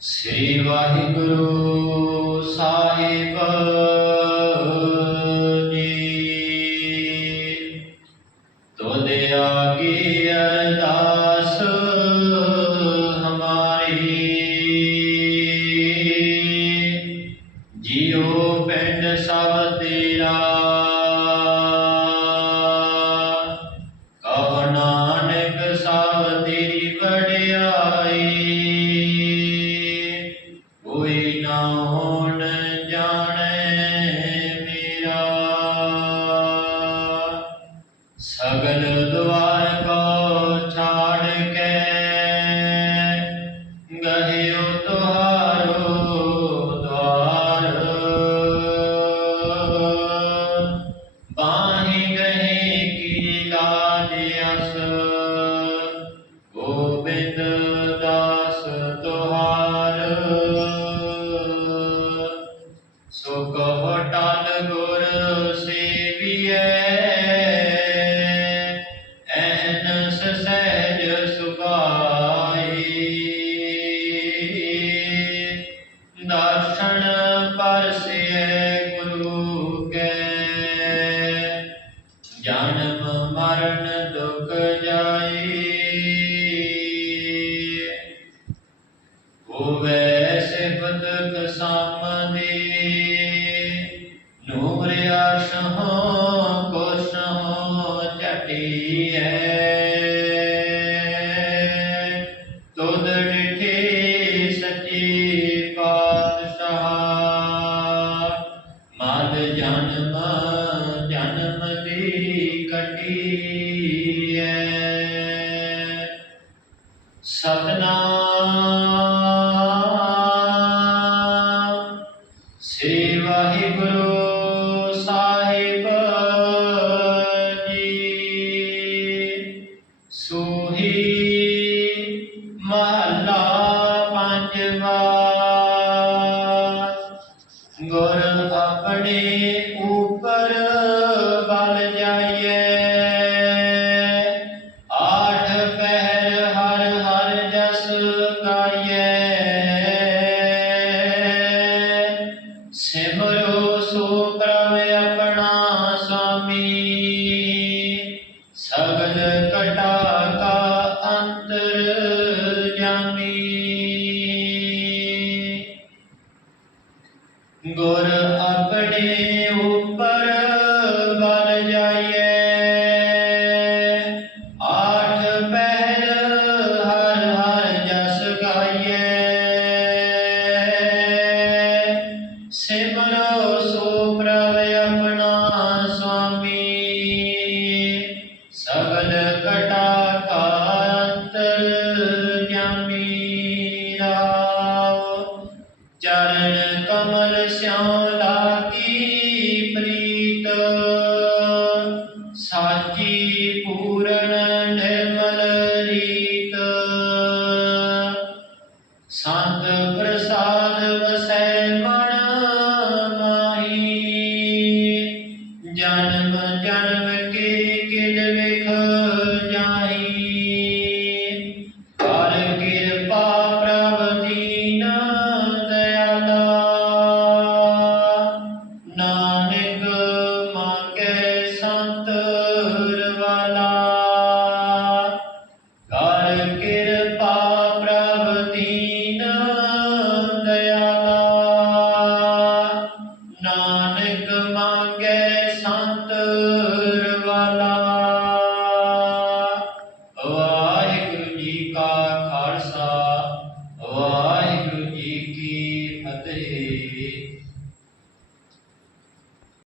ਸ੍ਰੀ ਵਾਹਿਗੁਰੂ ਸਾਹਿਬ। Lord. ਕਹੋ ਗੁਰ ਸੇਵੀਐ Ann's ਸਹਿਜ ਸੁਭਾਈ। ਦਰਸ਼ਨ ਪਰਸਿਐ ਗੁਰੂ ਕੈ, ਜਨਮ ਮਰਨ ਦੁਖ ਜਾਈ। ਹੋਵੇ ਸਿਫਤ ਕਸਾਮਦੀ ਨੂਰ ਸੱਚੇ ਪਾਤਸ਼ਾਹ। ਮਦ ਜਨਮ ਜਨਮ ਦੀ ਕਟੀਐ। ਸਤਨਾਮ ਸ੍ਰੀ ਵਾਹਿਗੁਰੂ ਸਾਹਿਬ ਜੀ। ਸੋਹੀ ਗੁਰ ਆਪਣੇ ਗਾਈਏ ਸਿਮਰੋ ਸੋ ਪ੍ਰਭ ਆਪਣਾ ਸੁਆਮੀ। ਸਗਲ ਕਟਾ ਕਾ ਅੰਤਰ ਜਾਮੀ ਰਾਵ ਚਰਨ ਕਮਲ ਸਿਉ ਲਾਗੀ ਪ੍ਰੀਤ। ਸਾਚੀ ਪੂਰਨ ਨਾਨਕ ਮੰਗੇ ਸੰਤ ਰਵਾਲਾ। ਵਾਹਿਗੁਰੂ ਜੀ ਕਾ ਖਾਲਸਾ।